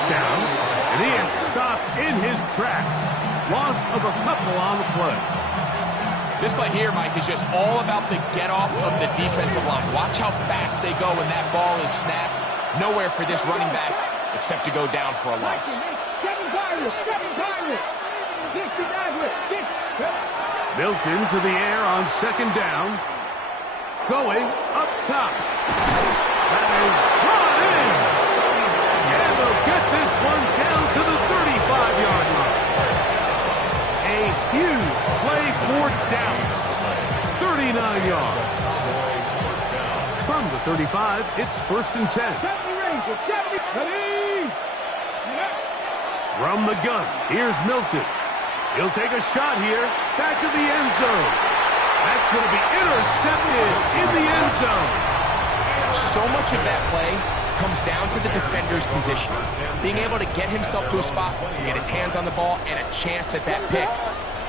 first down, and he is stopped in his tracks. Loss of a couple on the play. This play here, Mike, is just all about the get-off of the defensive line. Watch how fast they go when that ball is snapped. Nowhere for this running back except to go down for a loss. Milton to the air on second down. Going up top. That is brought in. And they'll get this one down to the 35-yard line. A huge play for Dallas. 39 yards. From the 35, it's 1st and 10. From the gun, here's Milton. He'll take a shot here. Back to the end zone. That's going to be intercepted in the end zone. So much of that play comes down to the defender's positioning. Being able to get himself to a spot to get his hands on the ball and a chance at that pick.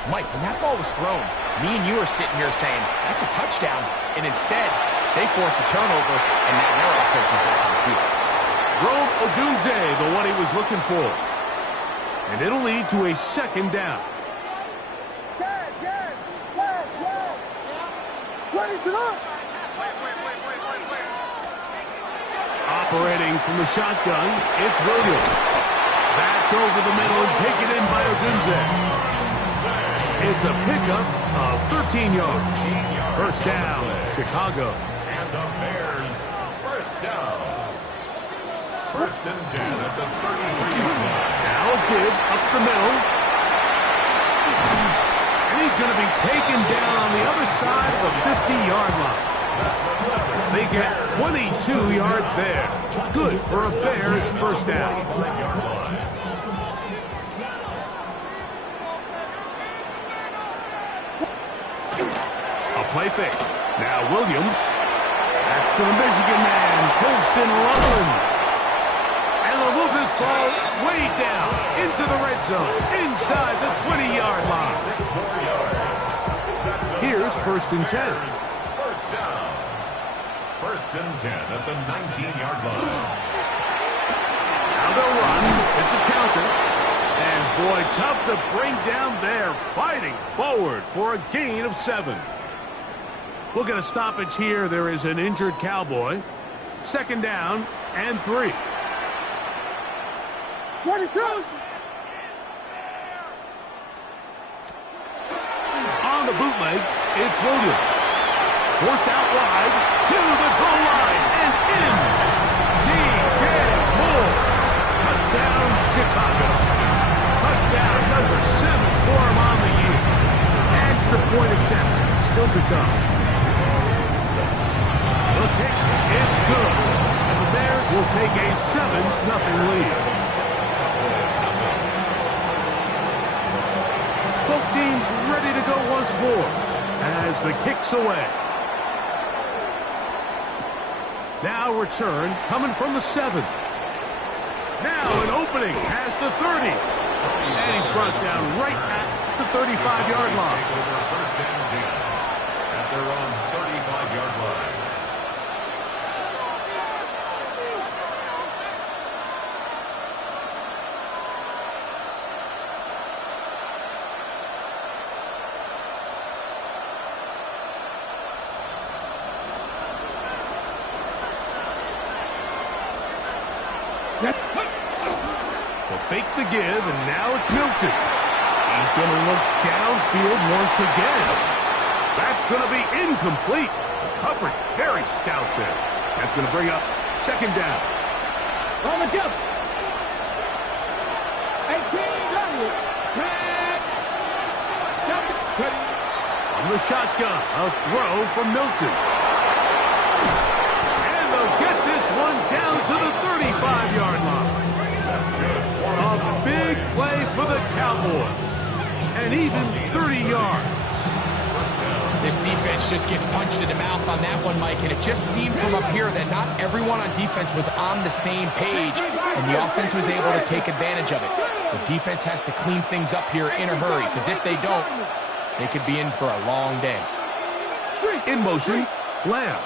Mike, when that ball was thrown, me and you are sitting here saying, that's a touchdown. And instead, they force a turnover, and now their offense is back on the field. Rome Odunze, the one he was looking for. And it'll lead to a second down. Operating from the shotgun, it's Williams. That's over the middle and taken in by Odunze. It's a pickup of 13 yards. First down, Chicago. And the Bears, first down. 1st and 10 at the 33-yard line. Now a give up the middle. And he's going to be taken down on the other side of the 50-yard line. They get 22 yards there. Good for a Bears first down. A play fake. Now Williams. That's to the Michigan man, Colston Loveland. And they'll move this ball way down into the red zone, inside the 20-yard line. Here's 1st and 10. First down. 1st and 10 at the 19-yard line. Now they'll run. It's a counter. And boy, tough to bring down there, fighting forward for a gain of 7. We'll get a stoppage here. There is an injured Cowboy. Second down and 3. What is it? On the bootleg, it's Williams. Forced out wide to the goal line and in. DJ Moore. Touchdown, Chicago. Touchdown number 7 for him on the year. Extra point attempt still to come. The kick is good. And the Bears will take a 7-0 lead. Both teams ready to go once more as the kick's away. Now return coming from the 7. Now an opening past the 30. And he's brought down right at the 35-yard line. First and 10 at their own 35-yard line. They'll fake the give, and now it's Milton. He's going to look downfield once again. That's going to be incomplete. Coverage very stout there. That's going to bring up second down. On the jump. From the shotgun, a throw from Milton. And they'll get this one down to the 35-yard line. That's good. A big play for the Cowboys. And even 30 yards. This defense just gets punched in the mouth on that one, Mike, and it just seemed from up here that not everyone on defense was on the same page, and the offense was able to take advantage of it. The defense has to clean things up here in a hurry, because if they don't, they could be in for a long day. In motion, Lamb.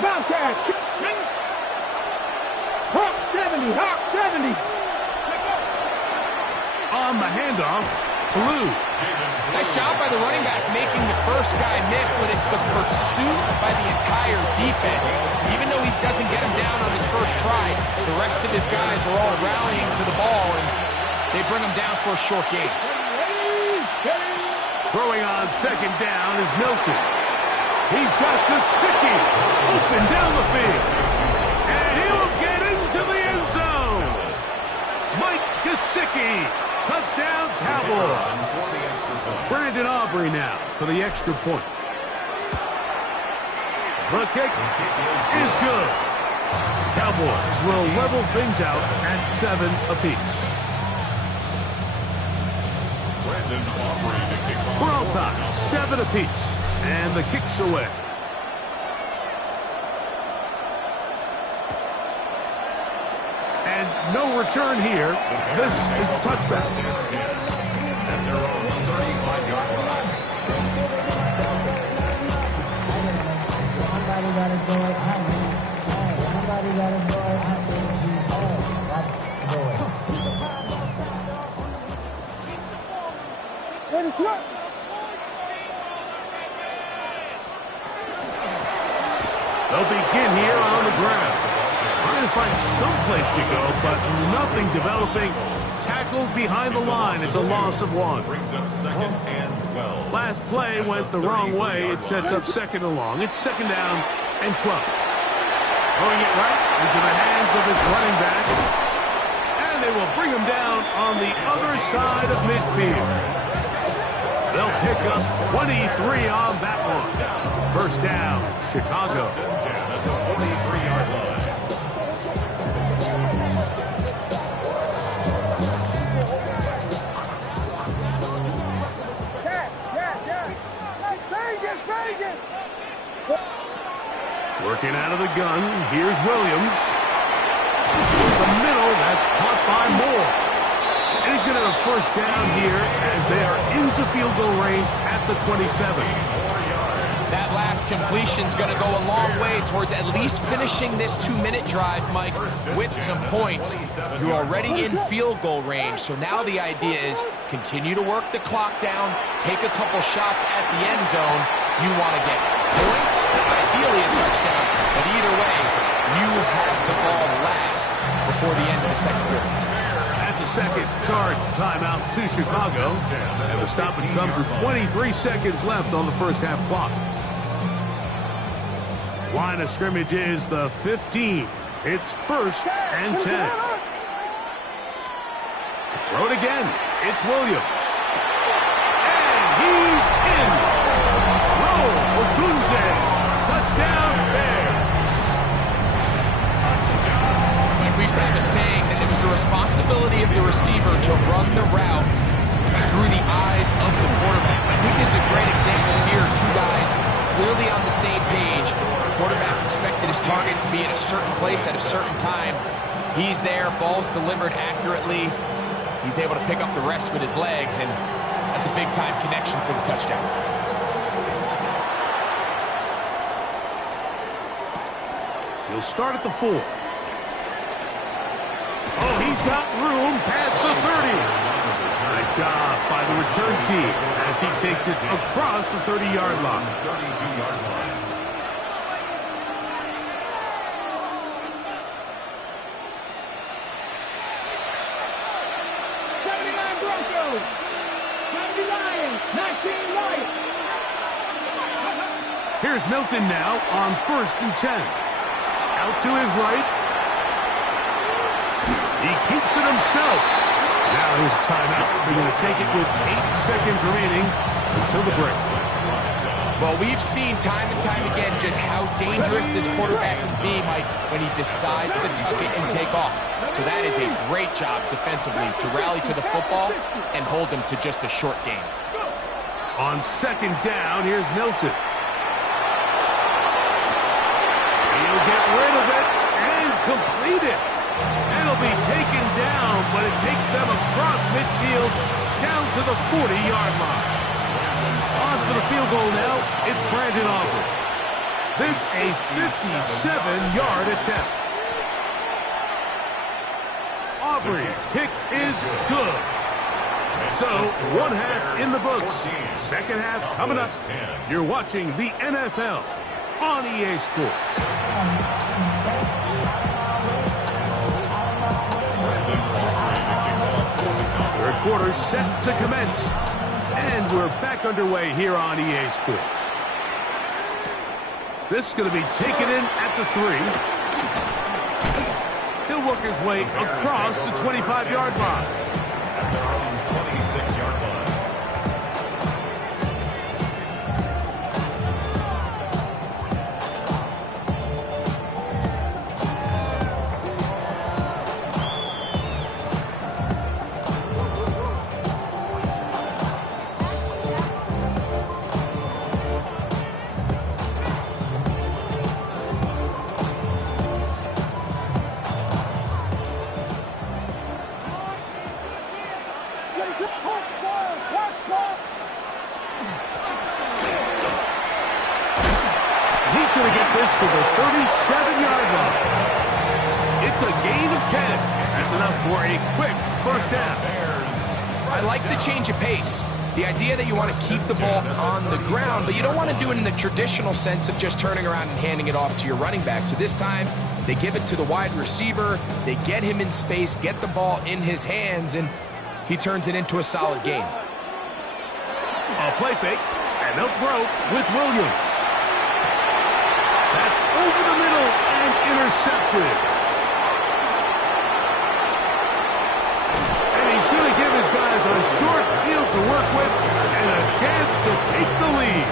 Bobcat. Hawk 70. Hawk 70. On the handoff to Lou. Nice job by the running back making the first guy miss, but it's the pursuit by the entire defense. Even though he doesn't get him down on his first try, the rest of his guys are all rallying to the ball, and they bring him down for a short gain. Throwing on second down is Milton. He's got Gesicki open down the field. And he'll get into the end zone. Mike Gesicki. Touchdown, Cowboys. Brandon Aubrey now for the extra point. The kick is good. Cowboys will level things out at 7 apiece. Brandon Aubrey to kick off. We're all time, 7 apiece. And the kick's away. And no return here. This is a touchback. At their own 35-yard line. Somebody got to go it. Somebody got to go it. Let's go. They'll begin here on the ground. Trying to find some place to go, but nothing developing. Tackled behind the line. It's a loss of 1. Brings up 2nd and 12. Last play went the wrong way. It sets up 2nd and long. It's 2nd down and 12. Throwing it right into the hands of his running back. And they will bring him down on the other side of midfield. They'll pick up 23 on that one. First down, Chicago. At the 43-yard line. Working out of the gun, here's Williams. The middle, that's caught by Moore. And he's going to have a first down here as they are into field goal range at the 27. That last completion's going to go a long way towards at least finishing this 2-minute drive, Mike, with some points. You're already in field goal range, so now the idea is continue to work the clock down, take a couple shots at the end zone. You want to get points, ideally a touchdown, but either way, you have the ball last before the end of the second quarter. That's a second charge timeout to Chicago. And the stoppage comes with 23 seconds left on the first half clock. Line of scrimmage is the 15. It's 1st and 10. Throw it again. It's Williams. And he's in. Roll Otunze. Touchdown Bears. Mike, we used to have a saying that it was the responsibility of the receiver to run the route through the eyes of the quarterback. I think this is a great example here. Two guys clearly on the same page. The quarterback expected his target to be in a certain place at a certain time. He's there, ball's delivered accurately. He's able to pick up the rest with his legs, and that's a big-time connection for the touchdown. He'll start at the 4. Oh, he's got room past the 30. Nice job by the return team as he takes it across the 30-yard line. 32-yard line. Here's Milton now on 1st and 10. Out to his right. He keeps it himself. Now his timeout. They're going to take it with 8 seconds remaining until the break. Well, we've seen time and time again just how dangerous this quarterback can be, Mike, when he decides to tuck it and take off. So that is a great job defensively to rally to the football and hold them to just a short game. On 2nd down, here's Milton. He'll get rid of it and complete it. It'll be taken down, but it takes them across midfield down to the 40-yard line. On for the field goal now, it's Brandon Aubrey. This a 57-yard attempt. Aubrey's kick is good. So, one half in the books. Second half coming up. You're watching the NFL on EA Sports. Third quarter set to commence. And we're back underway here on EA Sports. This is going to be taken in at the 3. He'll work his way across the 25-yard line. At their own 26-yard line. He's going to get this to the 37-yard line. It's a gain of 10. That's enough for a quick first down. I like the change of pace. The idea that you want to keep the ball on the ground, but you don't want to do it in the traditional sense of just turning around and handing it off to your running back. So this time, they give it to the wide receiver. They get him in space, get the ball in his hands, and he turns it into a solid game. A play fake, and they'll throw with Williams. That's over the middle and intercepted. And he's going to give his guys a short field to work with and a chance to take the lead.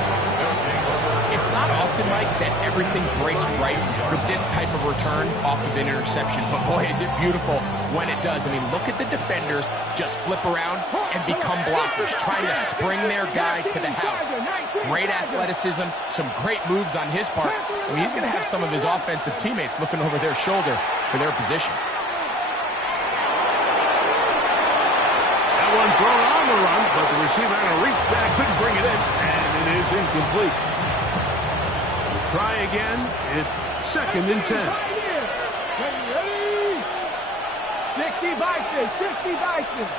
It's not often, Mike, that everything breaks right for this type of return off of an interception. But boy, is it beautiful when it does. I mean, look at the defenders just flip around and become blockers, trying to spring their guy to the house. Great athleticism, some great moves on his part. I mean, he's going to have some of his offensive teammates looking over their shoulder for their position. That one thrown on the run, but the receiver had to reach back, couldn't bring it in, and it is incomplete. Try again. It's 2nd and 10. Ready? 60 Bison, 60 Bison.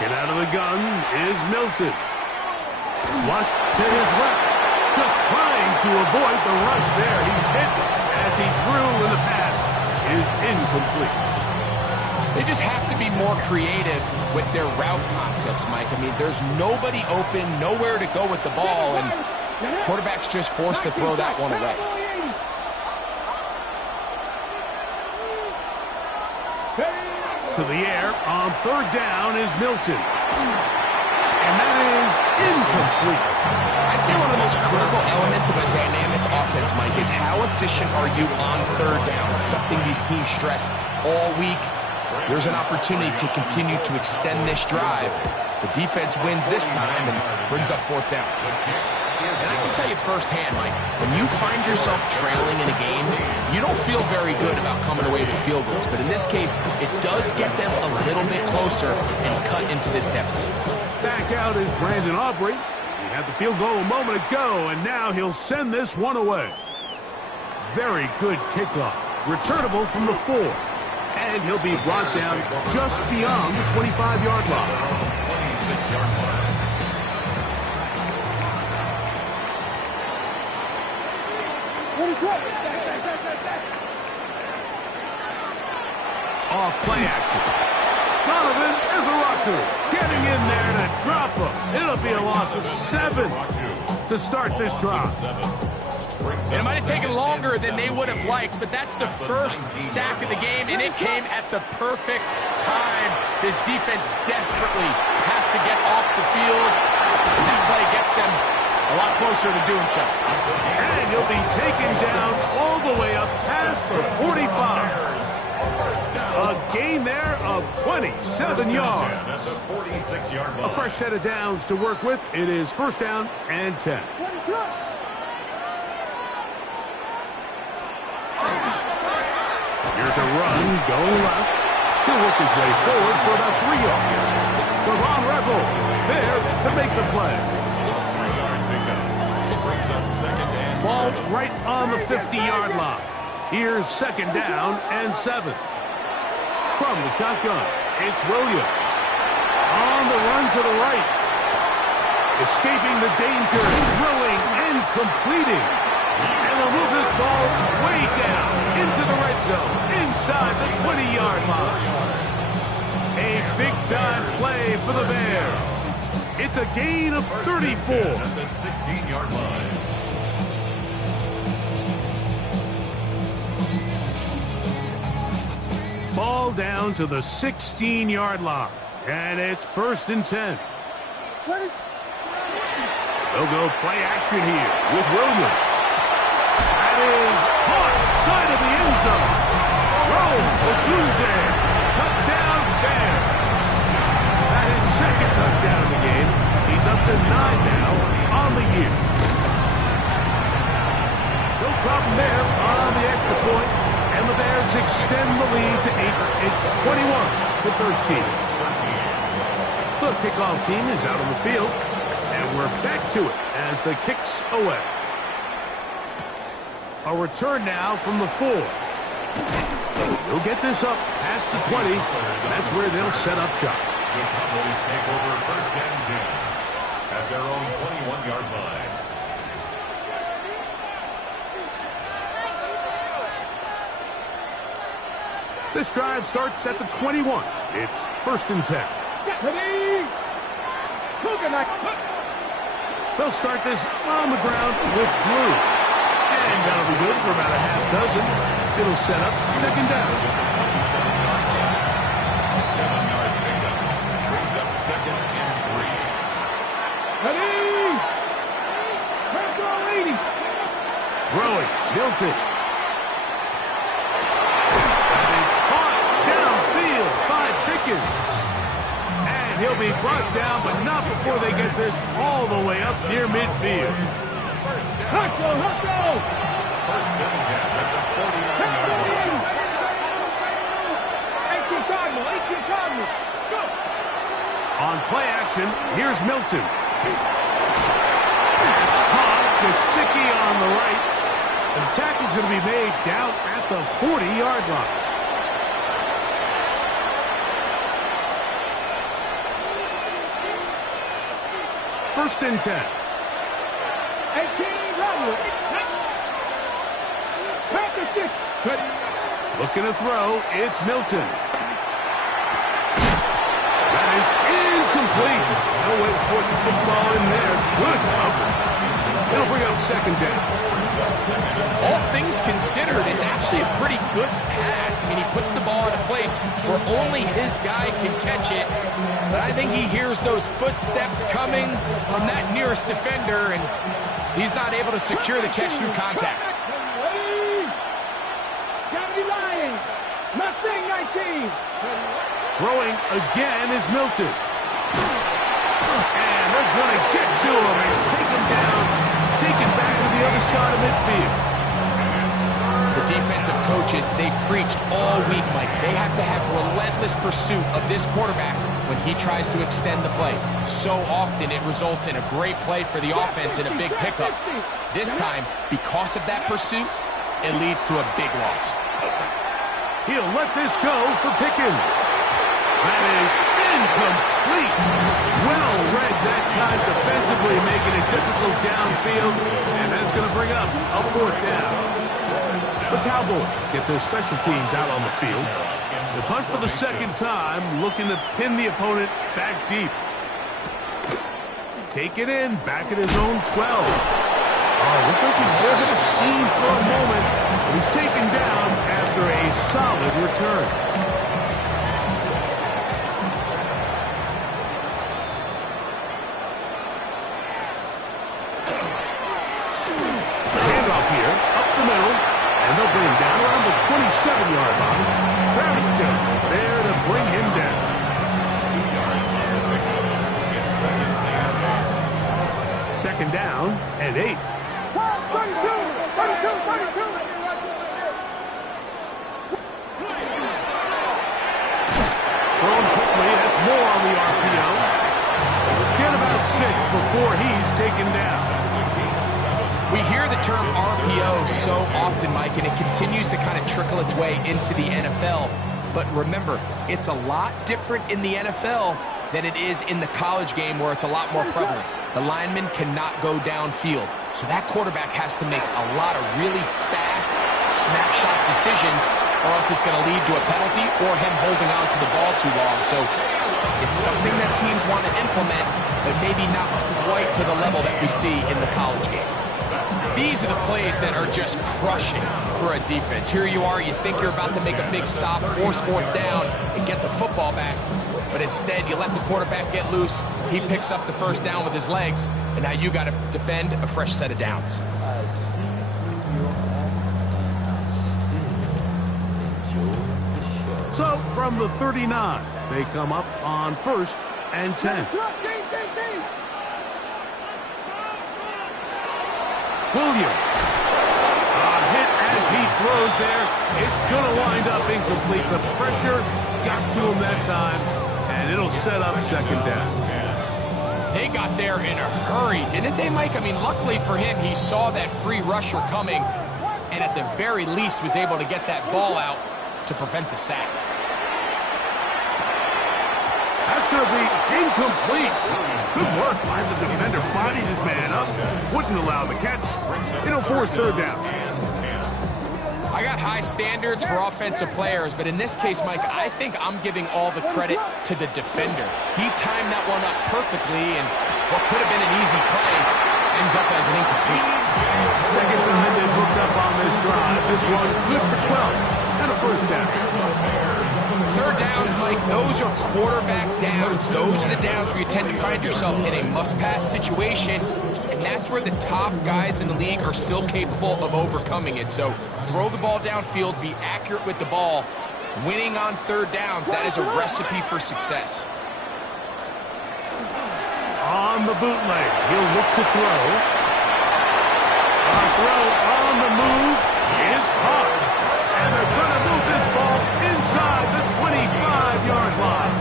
Get out of the gun is Milton. Flushed to his left. Just trying to avoid the rush there. He's hit as he threw, and the pass is incomplete. They just have to be more creative with their route concepts, Mike. I mean, there's nobody open, nowhere to go with the ball, and quarterback's just forced to throw that one away. To the air on 3rd down is Milton. And that is incomplete. I'd say one of the most critical elements of a dynamic offense, Mike, is how efficient are you on 3rd down? It's something these teams stress all week. There's an opportunity to continue to extend this drive. The defense wins this time and brings up 4th down. And I can tell you firsthand, Mike, when you find yourself trailing in a game, you don't feel very good about coming away with field goals. But in this case, it does get them a little bit closer and cut into this deficit. Back out is Brandon Aubrey. He had the field goal a moment ago, and now he'll send this one away. Very good kickoff. Returnable from the 4. And he'll be brought down just beyond the 25-yard line. 26-yard line. Off play action. Donovan is a rocker. Getting in there to drop him. It'll be a loss of 7 to start this drive. And it might have taken longer than they would have liked, but that's the first sack of the game, and it came at the perfect time. This defense desperately has to get off the field. That play gets them a lot closer to doing so. And he'll be taken down all the way up past the 45. A gain there of 27 yards. A fresh set of downs to work with. It is 1st down and 10. Here's a run going left. He'll work his way forward for about 3 yards. Savon Reffel there to make the play. 3-yard pickup. Brings up second and Ball 7. right on the 50-yard line. Here's second down and 7. From the shotgun, it's Williams. On the run to the right. Escaping the danger, throwing and completing. And they'll move this ball way down into the red zone, inside the 20-yard line. A big-time play for the Bears. It's a gain of 34. At the 16-yard line. Ball down to the 16-yard line. And it's 1st and 10. They'll go play action here with Williams. That is caught side of the end zone. Rose with Doomsday. Touchdown Bears. That is second touchdown of the game. He's up to 9 now on the year. No problem there on the extra point. And the Bears extend the lead to 8. It's 21-13. The kickoff team is out on the field. And we're back to it as the kick's away. A return now from the 4. They'll get this up past the 20. That's where they'll set up shop. The Cowboys take over 1st and 10 at their own 21-yard line. This drive starts at the 21. It's 1st and 10. They'll start this on the ground with Blue. And that'll be good for about a half dozen. It'll set up second down. 7-yard pickup. Brings up second and 3. Throwing, Milton. That is caught downfield by Pickens. And he'll be brought down, but not before they get this all the way up near midfield. First down. 1st and 10 at the 49-yard line. On play action, here's Milton. That's caught. Gesicki on the right. And the tackle's going to be made down at the 40-yard line. First and 10. Looking to throw, it's Milton. That is incomplete. No way to force the football in there. Good coverage. It'll bring up second down. All things considered, it's actually a pretty good pass. I mean, he puts the ball in a place where only his guy can catch it. But I think he hears those footsteps coming from that nearest defender, and he's not able to secure the catch through contact. Throwing again is Milton. And they're going to get to him and take him down, take him back to the other side of midfield. The defensive coaches, they preached all week, Mike. They have to have relentless pursuit of this quarterback when he tries to extend the play. So often it results in a great play for the offense and a big pickup. This time, because of that pursuit, it leads to a big loss. He'll let this go for Pickens. That is incomplete. Well read that time defensively, making it difficult downfield. And that's going to bring up a 4th down. The Cowboys get their special teams out on the field. They punt for the second time, looking to pin the opponent back deep. Take it in, back at his own 12. Oh, looked like he was in a scene for a moment. He's taken down after a solid return. Handoff here, up the middle, and they'll bring him down around the 27-yard line. Travis Jones there to bring him down. 2 yards on the pickup. It's Second down and 8. 32. before he's taken down. We hear the term RPO so often, Mike, and it continues to kind of trickle its way into the NFL. But remember, it's a lot different in the NFL than it is in the college game where it's a lot more prevalent. The lineman cannot go downfield. So that quarterback has to make a lot of really fast snapshot decisions or else it's going to lead to a penalty or him holding on to the ball too long. So it's something that teams want to implement, but maybe not quite to the level that we see in the college game. These are the plays that are just crushing for a defense. Here you are, you think you're about to make a big stop, force fourth down, and get the football back. But instead, you let the quarterback get loose. He picks up the first down with his legs, and now you got to defend a fresh set of downs. So from the 39, they come up on 1st and 10. Williams. A hit as he throws there. It's going to wind up incomplete. The pressure got to him that time, and it'll set up 2nd down. They got there in a hurry, didn't they, Mike? I mean, luckily for him, he saw that free rusher coming, and at the very least was able to get that ball out to prevent the sack. That's going to be incomplete. Good work by the defender. Bodied his man up. Wouldn't allow the catch. It'll force 3rd down. I got high standards for offensive players, but in this case, Mike, I think I'm giving all the credit to the defender. He timed that one up perfectly, and what could have been an easy play ends up as an incomplete. Seconds and minutes hooked up on this drive. This one good for 12 and a 1st down. 3rd downs, Mike, those are quarterback downs. Those are the downs where you tend to find yourself in a must-pass situation, and that's where the top guys in the league are still capable of overcoming it. So throw the ball downfield, be accurate with the ball. Winning on 3rd downs, that is a recipe for success. On the bootleg, he'll look to throw. A throw on the move is caught. And they're going to move this ball inside the 25-yard line.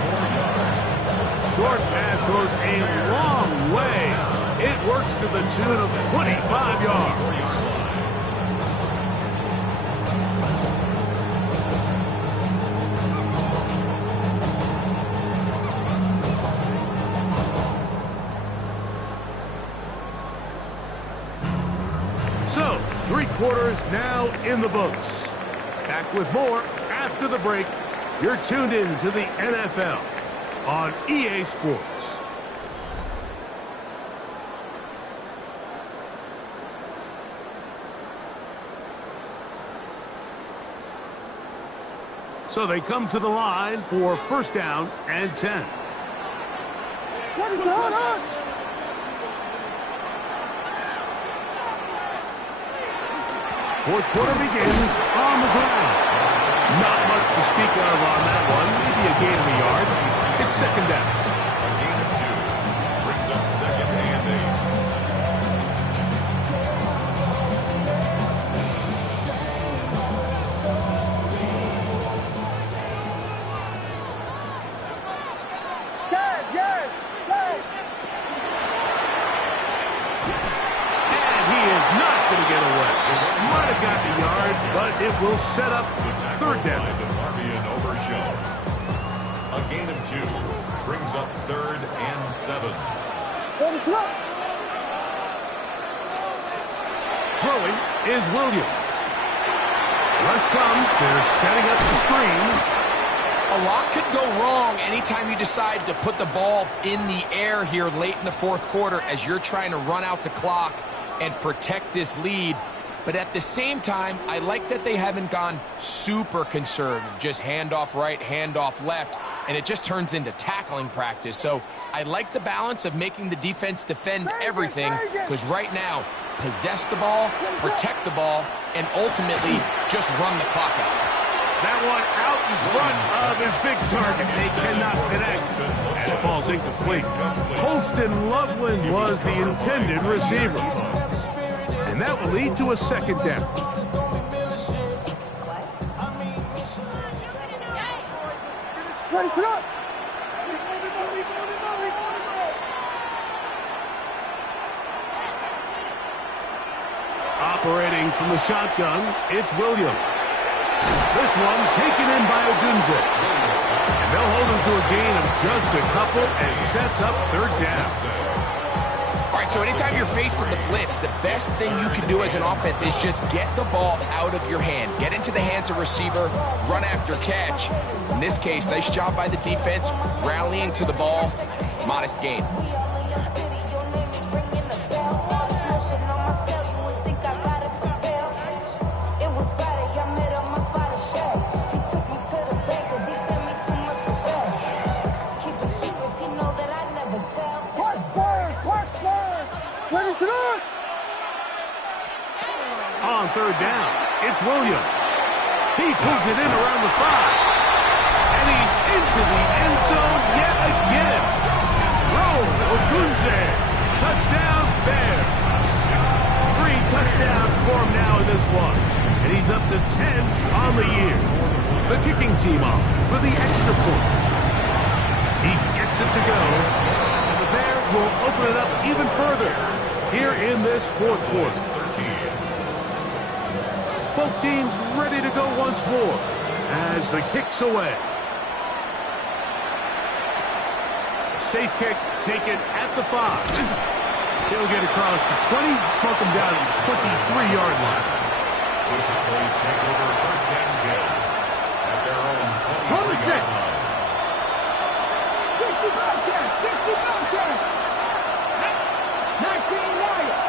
Short pass goes a long way. It works to the tune of 25 yards. So, 3 quarters now in the books. Back with more after the break. You're tuned in to the NFL on EA Sports. So they come to the line for 1st down and 10. What is going on? Fourth quarter begins on the ground. Not much to speak of on that one. Maybe a gain of a yard. It's 2nd down. A gain of 2 brings up 2nd and 8. But it will set up 3rd down. A gain of 2 brings up 3rd and 7. Throwing is Williams. Rush comes. They're setting up the screen. A lot could go wrong anytime you decide to put the ball in the air here late in the 4th quarter as you're trying to run out the clock and protect this lead. But at the same time, I like that they haven't gone super conservative, just handoff right, handoff left, and it just turns into tackling practice. So I like the balance of making the defense defend everything, because right now, possess the ball, protect the ball, and ultimately just run the clock out. That one out in front of his big target. They cannot connect, and it falls incomplete. Holston Loveland was the intended receiver. And that will lead to a 2nd down. Operating from the shotgun, it's Williams. This one taken in by Odunze. And they'll hold him to a gain of just a couple and sets up third down. All right, so anytime you're facing the blitz, the best thing you can do as an offense is just get the ball out of your hand. Get into the hands of receiver, run after catch. In this case, nice job by the defense, rallying to the ball. Modest gain. On third down, it's Williams. He pulls it in around the 5. And he's into the end zone yet again. Odunze. Touchdown, Bears. 3 touchdowns for him now in this one. And he's up to 10 on the year. The kicking team on for the extra point. He gets it to go. And the Bears will open it up even further here in this fourth quarter. Both teams ready to go once more as the kick's away. A safe kick taken at the 5. He'll get across the 20, mark him down at the 23-yard line. With the Bulls take over first and 10 at their own 23-yard line. 19 yards.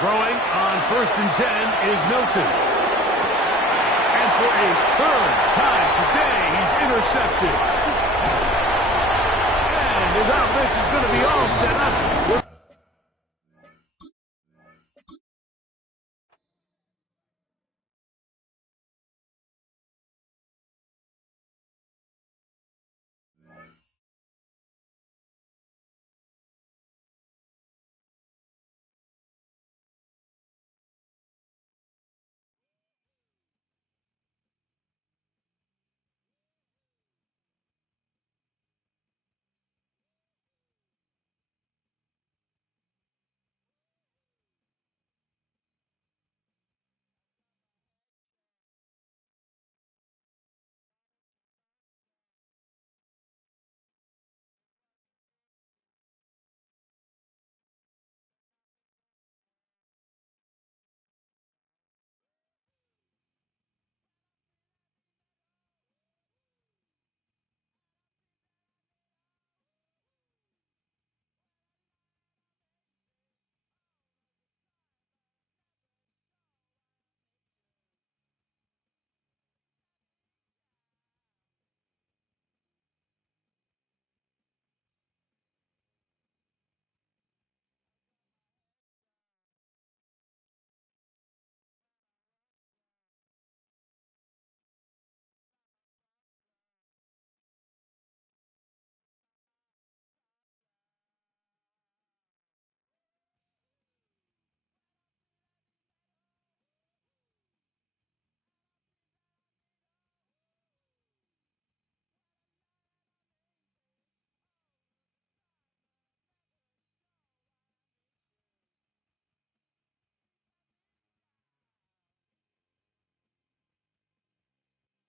Throwing on first and 10 is Milton. And for a third time today, he's intercepted. And his offense is going to be all set up with